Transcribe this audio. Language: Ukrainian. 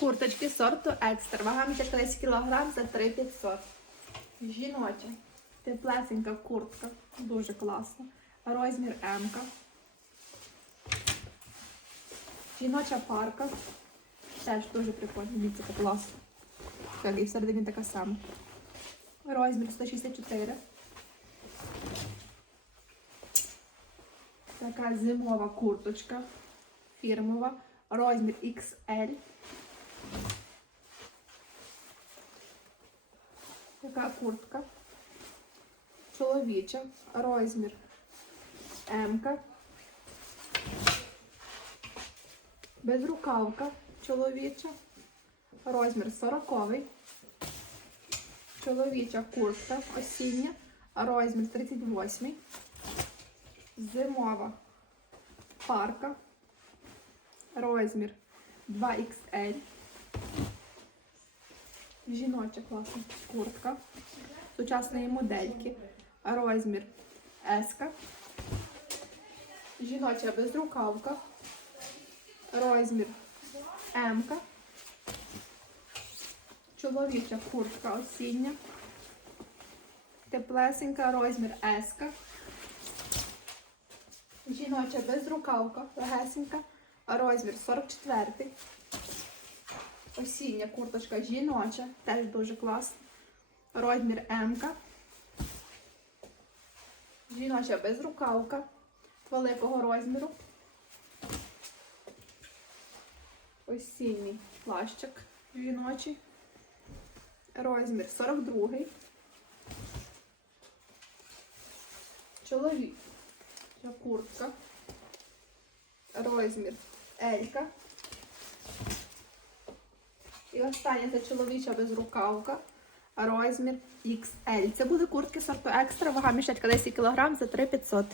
Курточки сорту екстра. Вага мішечка 10 кг за 3500. Жіноча. Теплесенька куртка. Дуже класна. Розмір М. Жіноча парка. Теж дуже прикольно. Дивіться, це. Так, і всередині така сама. Розмір 164. Така зимова курточка. Фірмова. Розмір XL. Така куртка. Чоловіча. Розмір М. Безрукавка чоловіча. Розмір 40. Чоловіча куртка осіння. Розмір 38. Зимова парка. Розмір 2XL. Жіноча класна куртка. Сучасної модельки. Розмір S. Жіноча безрукавка. Розмір М. Чоловіча куртка осіння. Теплесенька розмір S. Жіноча безрукавка, легесенька, розмір 44. Осіння курточка жіноча, теж дуже класна. Розмір М. -ка. Жіноча безрукавка великого розміру. Осінній плащик жіночий. Розмір 42. Чоловік. Куртка. Розмір Елька. І остання це чоловіча безрукавка. Розмір XL. Це буде куртки сорту екстра, вага мішечка 10 кг за 3500.